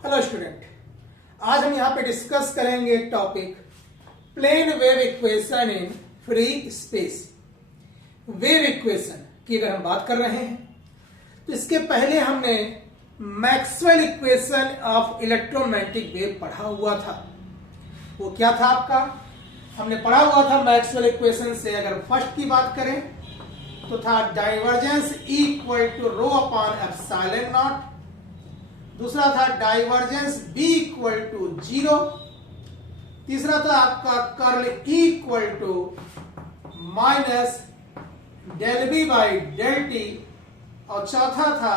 Hello student, आज हम यहाँ पे डिस्कस करेंगे एक topic plane wave equation in free space. Wave equation की अगर हम बात कर रहे हैं तो इसके पहले हमने Maxwell equation of electromagnetic wave पढ़ा हुआ था। वो क्या था आपका? हमने पढ़ा हुआ था मैक्सवेल इक्वेशन से अगर फर्स्ट की बात करें तो था divergence equal to rho upon epsilon naught. दूसरा था डाइवर्जेंस बी इक्वल टू 0। तीसरा था आपका curl equal to minus del B by del T. और चौथा था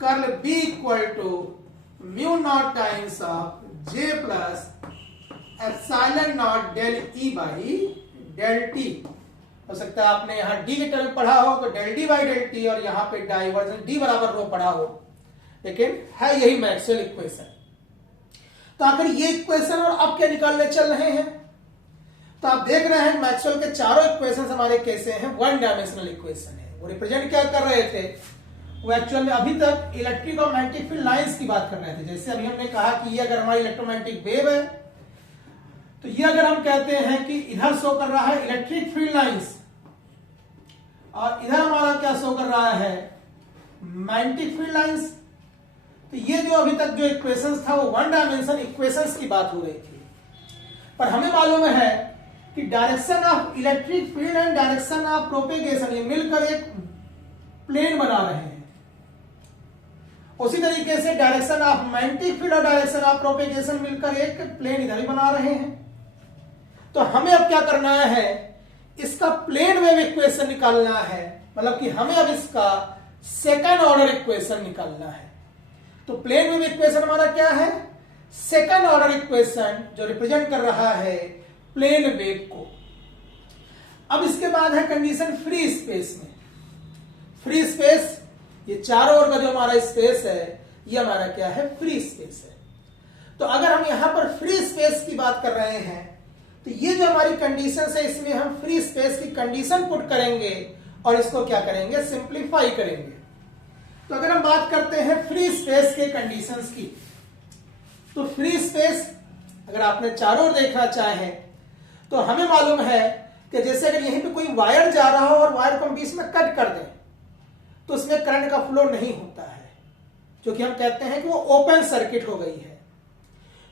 curl B equal to mu naught times of J plus epsilon not del E by del T. हो सकता है आपने यहां डी के टर्म पढ़ा हो तो del D by del T, और यहां पे डाइवर्जेंस डी बराबर रो पढ़ा हो, लेकिन है यही मैक्सवेल इक्वेशन। तो आखिर ये इक्वेशन और अब क्या निकालने चल रहे हैं? तो आप देख रहे हैं मैक्सवेल के चारों इक्वेशन हमारे कैसे हैं, वन डायमेंशनल इक्वेशन है। वो रिप्रेजेंट क्या कर रहे थे? वो एक्चुअल में अभी तक इलेक्ट्रिक और मैग्नेटिक फील्ड लाइंस की बात कर रहे थे। जैसे अभी हमने कहा कि ये अगर हमारी इलेक्ट्रोमैग्नेटिक वेव है तो ये अगर हम कहते हैं कि इधर शो कर रहा है इलेक्ट्रिक फील्ड लाइंस और इधर हमारा क्या शो कर रहा है, मैग्नेटिक फील्ड लाइंस। तो ये जो अभी तक जो इक्वेशंस था वो वन डायमेंशन इक्वेशंस की बात हो रही थी। पर हमें मालूम है कि direction of electric field and direction of propagation ये मिलकर एक प्लेन बना रहे हैं। उसी तरीके से डायरेक्शन ऑफ मैग्नेटिक फील्ड और डायरेक्शन ऑफ प्रोपेगेशन मिलकर एक प्लेन इधर भी बना रहे हैं। तो हमें अब क्या करना है, इसका प्लेन वेव इक्वेशन निकालना है। मतलब कि हमें अब इसका सेकंड ऑर्डर इक्वेशन निकालना है। तो प्लेन वेव इक्वेशन हमारा क्या है? सेकंड ऑर्डर इक्वेशन जो रिप्रेजेंट कर रहा है प्लेन वेव को। अब इसके बाद है कंडीशन फ्री स्पेस में। फ्री स्पेस, ये चारों ओर का जो हमारा स्पेस है ये हमारा क्या है, फ्री स्पेस है। तो अगर हम यहां पर फ्री स्पेस की बात कर रहे हैं तो ये जो हमारी कंडीशन है इसमें हम फ्री स्पेस की कंडीशन पुट करेंगे और इसको क्या करेंगे, सिंप्लीफाई करेंगे। तो अगर हम बात करते हैं फ्री स्पेस के कंडीशंस की, तो फ्री स्पेस अगर आपने चारों ओर देखना चाहे तो हमें मालूम है कि जैसे अगर यहीं पे कोई वायर जा रहा हो और वायर को हम बीच में कट कर दें तो उसमें करंट का फ्लो नहीं होता है, जो कि हम कहते हैं कि वो ओपन सर्किट हो गई है।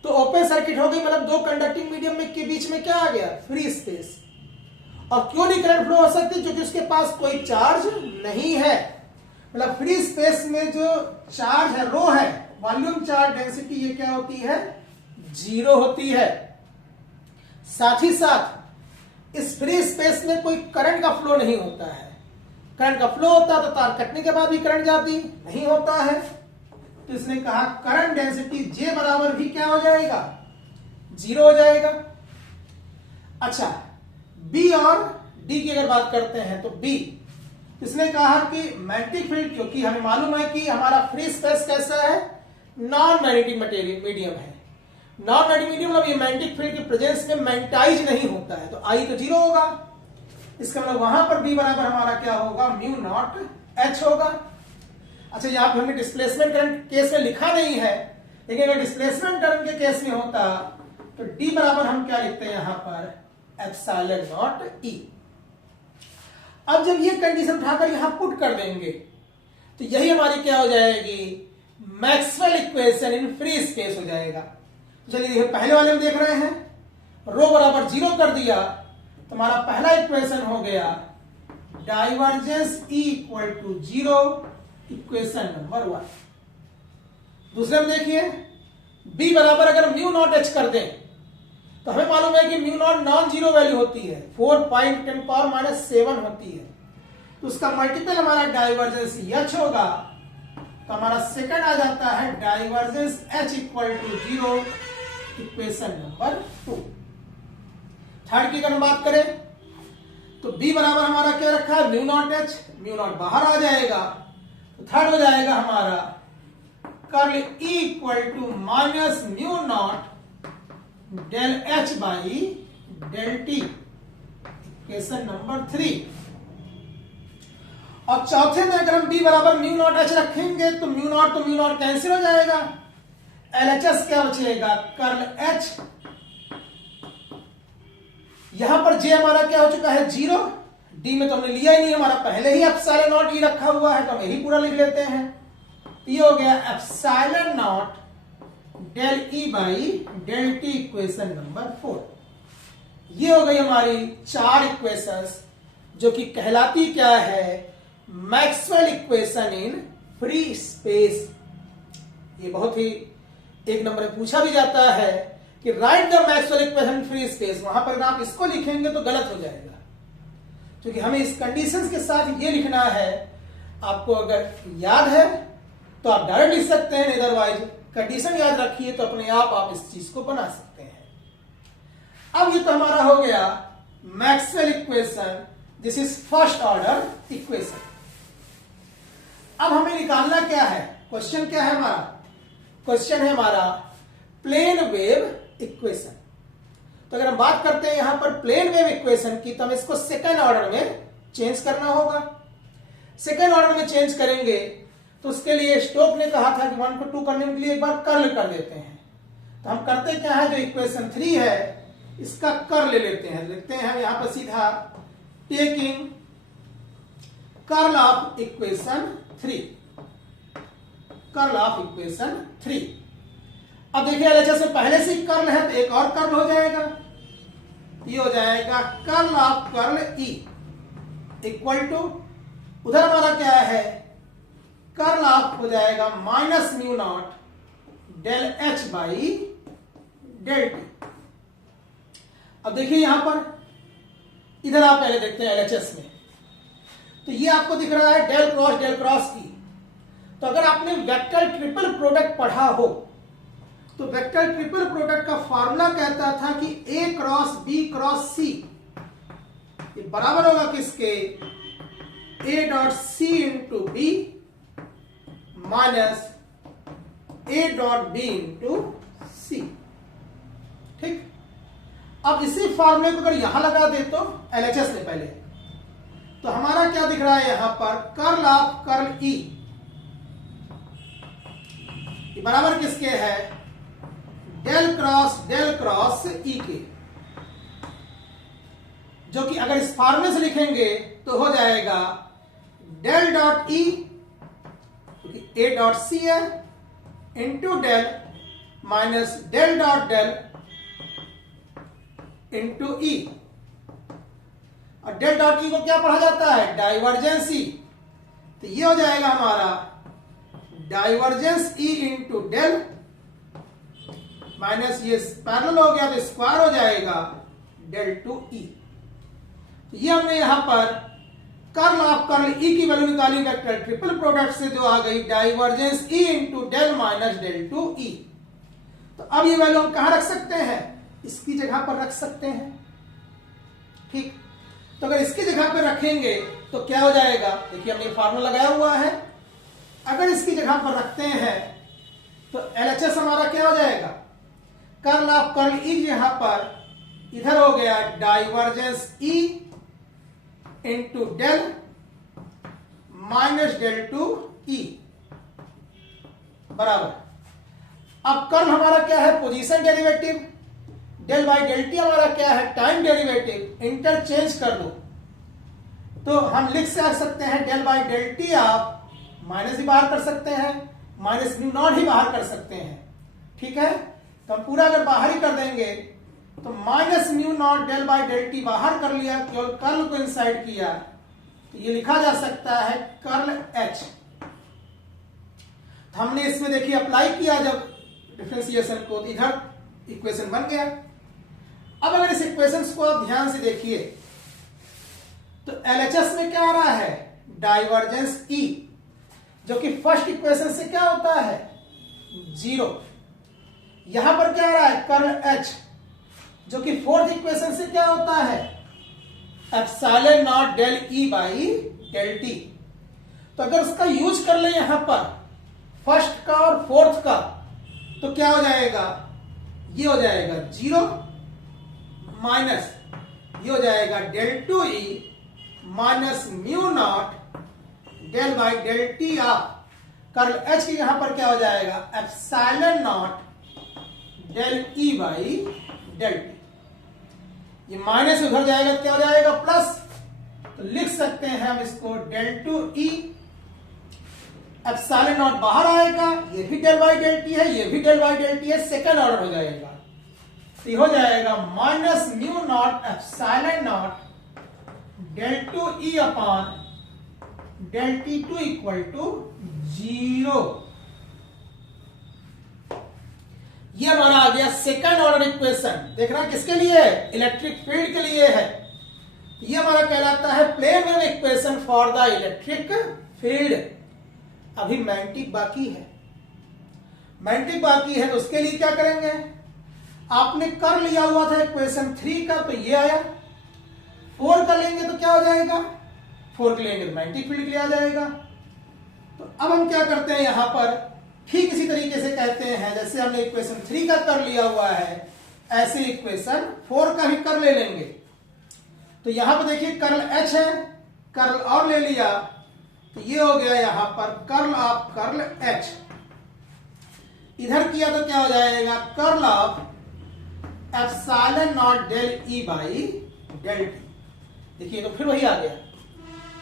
तो ओपन सर्किट हो गई मतलब दो कंडक्टिंग मीडियम में के बीच में क्या आ गया, फ्री स्पेस। और क्यों नहीं करंट फ्लो हो सकती? क्योंकि उसके पास कोई चार्ज नहीं है। मतलब फ्री स्पेस में जो चार्ज है, रो है, वॉल्यूम चार्ज डेंसिटी, ये क्या होती है, 0 होती है। साथ ही साथ इस फ्री स्पेस में कोई करंट का फ्लो नहीं होता है। करंट का फ्लो होता तो तार कटने के बाद भी करंट जाती, नहीं होता है। तो इसने कहा करंट डेंसिटी J बराबर भी क्या हो जाएगा, 0 हो जाएगा। अच्छा, B और D की अगर बात करते हैं तो B, इसने कहा कि मैग्नेटिक फील्ड, क्योंकि हमें मालूम है कि हमारा फ्री स्पेस कैसा है, नॉन मैग्नेटिक मटेरियल मीडियम है। नॉन मैग्नेटिक मीडियम मतलब ये मैग्नेटिक फील्ड की प्रेजेंस में मैग्नेटाइज नहीं होता है, तो I तो 0 होगा। इसका मतलब वहां पर B बराबर हमारा क्या होगा, म्यू नॉट H होगा। अच्छा, यहां पर हमने डिस्प्लेसमेंट करंट केस में लिखा नहीं है, लेकिन अगर डिस्प्लेसमेंट करंट के केस में होता तो D बराबर हम क्या लिखते हैं यहां पर, एप्सिलॉन नॉट E। अब जब ये कंडीशन उठाकर यहां पुट कर देंगे तो यही हमारी क्या हो जाएगी, Maxwell equation in free space हो जाएगा। चलिए पहले वाले में देख रहे हैं, रो बराबर 0 कर दिया तो हमारा पहला इक्वेशन हो गया divergence E equal to 0, equation number 1। दूसरे में देखिए B बराबर अगर म्यू नॉट H कर दें तो हमें मालूम है कि mu naught non zero value होती है, 4.10⁻⁷ होती है। तो उसका मल्टीपल हमारा डाइवर्जेंस H होगा। तो हमारा सेकंड आ जाता है divergence H equal to 0, equation number 2। Third की अगर हम बात करें तो B बराबर हमारा क्या रखा है, mu naught H, mu naught बाहर आ जाएगा। तो थर्ड हो जाएगा हमारा curl E equal to minus mu not del H by del T, equation number 3। और चौथे में अगर हम B बराबर म्यू नॉट H रखेंगे तो म्यू नॉट कैंसिल हो जाएगा। LHS क्या बचेगा, कर्ल H। यहां पर J हमारा क्या हो चुका है, 0। D में तो हमने लिया ही नहीं, हमारा पहले ही एप्सिलॉन नॉट E रखा हुआ है, तो हम यही पूरा लिख लेते हैं। ये हो गया epsilon not del E by del T, equation number 4। ये हो गई हमारी 4 इक्वेशंस, जो कि कहलाती क्या है, Maxwell equation in free space. ये बहुत ही एक नंबर में पूछा भी जाता है कि right the Maxwell equation free space. वहां पर आप इसको लिखेंगे तो गलत हो जाएगा, क्योंकि हमें इस कंडीशंस के साथ ये लिखना है। आपको अगर याद है तो आप डायरेक्ट लिख सकते हैं, अदरवाइज कंडीशन याद रखिए तो अपने आप इस चीज को बना सकते हैं। अब ये तो हमारा हो गया Maxwell equation, this is first order equation. अब हमें निकालना क्या है, क्वेश्चन क्या है हमारा, क्वेश्चन है हमारा प्लेन वेव इक्वेशन। तो अगर हम बात करते हैं यहां पर प्लेन वेव इक्वेशन की, तो हमें इसको सेकंड ऑर्डर में चेंज करना होगा। सेकंड ऑर्डर में चेंज करेंगे तो उसके लिए स्टोक ने कहा था कि 1 को 2 करने के लिए एक बार कर्ल कर लेते हैं। तो हम करते क्या है, जो इक्वेशन 3 है इसका कर्ल ले लेते हैं। लिखते हैं हम यहां पर सीधा taking curl of equation 3, curl of equation 3। अब देखिए LHS में पहले से कर्ल है तो एक और कर्ल हो जाएगा, ये हो जाएगा curl of curl E equal to, उधर हमारा क्या है, कर्ल ऑफ हो जाएगा minus mu not del H by del T। अब देखिए यहां पर, इधर आप पहले देखते हैं LHS में, तो ये आपको दिख रहा है डेल क्रॉस E। तो अगर आपने वेक्टर ट्रिपल प्रोडक्ट पढ़ा हो तो वेक्टर ट्रिपल प्रोडक्ट का फॉर्मूला कहता था कि A cross B cross C ये बराबर होगा किसके, A dot C into B minus A dot B into C। ठीक, अब इसी फॉर्मूले को अगर यहां लगा दे तो LHS में पहले, तो हमारा क्या दिख रहा है यहां पर, कर्ल ऑफ कर्ल E बराबर किसके है, डेल क्रॉस E के, जो कि अगर इस फॉर्मूले से लिखेंगे तो हो जाएगा डेल डॉट E, क्योंकि A डॉट C है, into del minus del dot del into E। और डेल डॉट E को क्या पढ़ा जाता है, डाइवर्जेंस E। तो ये हो जाएगा हमारा divergence E into del minus ये पैरेलल हो गया तो स्क्वायर हो जाएगा डेल टू E। तो ये हमने यहां पर कर्ल ऑफ कर्ल E की वैल्यू निकाली वेक्टर ट्रिपल प्रोडक्ट से, जो आ गई divergence E into del minus del two E। तो अब ये वैल्यू हम कहां रख सकते हैं, इसकी जगह पर रख सकते हैं। ठीक, तो अगर इसकी जगह पर रखेंगे तो क्या हो जाएगा, देखिए हमने फार्मूला लगाया हुआ है, अगर इसकी जगह पर रखते हैं तो LHS हमारा क्या हो जाएगा, कर्ल ऑफ कर्ल E यहां पर इधर हो गया divergence E into del minus del two E बराबर। अब कर्ल हमारा क्या है, position derivative, del by del T हमारा क्या है, टाइम डेरिवेटिव। इंटरचेंज कर दो तो हम लिख सकते हैं डेल बाई डेल टी, आप माइनस ही बाहर कर सकते हैं, माइनस म्यू नॉट ही बाहर कर सकते हैं। ठीक है, तो हम पूरा अगर बाहर ही कर देंगे तो minus mu not del by del T बाहर कर लिया, केवल कर्ल को इनसाइड किया, तो ये लिखा जा सकता है कर्ल H। तो हमने इसमें देखिए अप्लाई किया जब डिफरेंशिएशन को, तो इधर इक्वेशन बन गया। अब अगर इस इक्वेशन को आप ध्यान से देखिए तो LHS में क्या आ रहा है, डाइवर्जेंस E, जो कि फर्स्ट इक्वेशन से क्या होता है, 0। यहां पर क्या आ रहा है, कर्ल H, जो कि फोर्थ इक्वेशन से क्या होता है, epsilon not del E by del T। तो अगर उसका यूज कर ले यहां पर फर्स्ट का और फोर्थ का, तो क्या हो जाएगा, ये हो जाएगा 0 माइनस ये हो जाएगा del two E minus mu not del by del T of curl H की यहां पर क्या हो जाएगा, epsilon not del E by del T. ये माइनस उधर जाएगा क्या हो जाएगा, प्लस। तो लिख सकते हैं हम इसको del two E, epsilon naught बाहर आएगा, ये भी डेल बाई डेल टी है, ये भी डेल बाई डेल टी है, सेकंड ऑर्डर हो जाएगा। तो ये हो जाएगा minus mu naught epsilon not del two E upon del T two equal to 0। ये हमारा आ गया सेकंड ऑर्डर इक्वेशन। देखना किसके लिए है, इलेक्ट्रिक फील्ड के लिए है। ये हमारा कहलाता है plane wave equation for the electric field. अभी मैग्नेटिक बाकी है, मैग्नेटिक बाकी है, तो उसके लिए क्या करेंगे, आपने कर लिया हुआ था इक्वेशन 3 का, तो ये आया। 4 का लेंगे तो क्या हो जाएगा, 4 के लेंगे तो मैग्नेटिक फील्ड के लिए आ जाएगा। तो अब हम क्या करते हैं, यहां पर ठीक इसी तरीके से कहते हैं, जैसे हमने इक्वेशन 3 का कर लिया हुआ है, ऐसे इक्वेशन 4 का भी कर ले लेंगे। तो यहां पर देखिए कर्ल एच है, कर्ल और ले लिया, तो ये हो गया यहां पर कर्ल ऑफ कर्ल एच। इधर किया तो क्या हो जाएगा, curl of epsilon not del E by del T. देखिए तो फिर वही आ गया,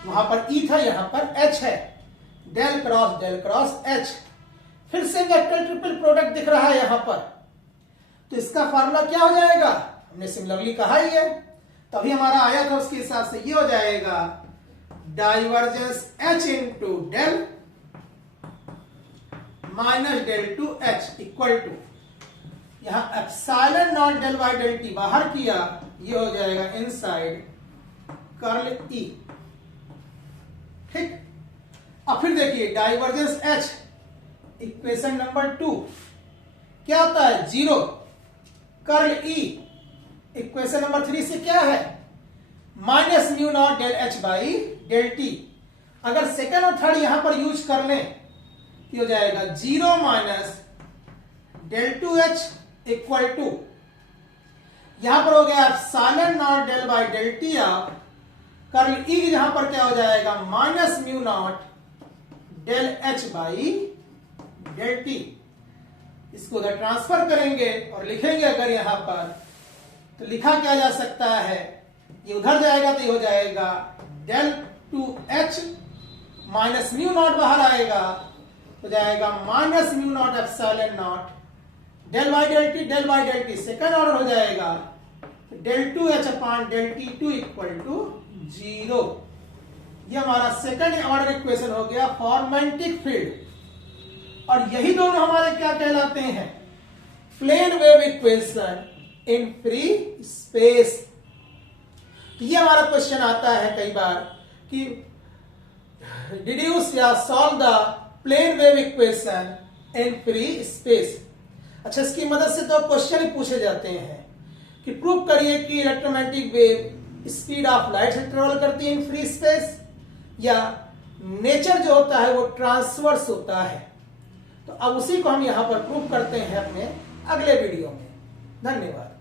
वहां पर ई था, यहां पर एच है, डेल क्रॉस एच। फिर से वेक्टर ट्रिपल प्रोडक्ट दिख रहा है यहां पर, तो इसका फार्मूला क्या हो जाएगा, हमने सिमिलरली कहा ही है, तभी हमारा आया था, उसके हिसाब से ये हो जाएगा divergence H into del minus del two H equal to, यहां epsilon not del by del T बाहर किया, ये हो जाएगा इनसाइड कर्ल ई। ठीक, अब फिर देखिए डाइवर्जेंस एच, इक्वेशन नंबर 2 क्या होता है, 0। कर्ल ई, इक्वेशन नंबर 3 से क्या है, minus mu not del H by del T. अगर सेकंड और थर्ड यहां पर यूज कर लें तो हो जाएगा 0 minus del two H equal to, यहां पर हो गया epsilon not del by del T of curl E, यहां पर क्या हो जाएगा minus mu not del H by del T. इसको उधर ट्रांसफर करेंगे और लिखेंगे अगर यहां पर, तो लिखा क्या जा सकता है, ये उधर जाएगा तो ये हो जाएगा del two H minus mu naught बाहर आएगा, तो जाएगा minus mu naught epsilon not del by del T second order हो जाएगा, del two H upon del T two equal to 0। ये हमारा सेकंड ऑर्डर इक्वेशन हो गया फॉर मैग्नेटिक फील्ड। और यही दोनों हमारे क्या कहलाते हैं, plane wave equation in free space. तो ये हमारा क्वेश्चन आता है कई बार कि डिड्यूस या solve the plane wave equation in free space. अच्छा, इसकी मदद से तो क्वेश्चन ही पूछे जाते हैं कि प्रूव करिए कि electromagnetic wave speed of light से ट्रेवल करती है इन फ्री स्पेस, या नेचर जो होता है वो ट्रांसवर्स होता है। तो अब उसी को हम यहां पर प्रूव करते हैं अपने अगले वीडियो में। धन्यवाद।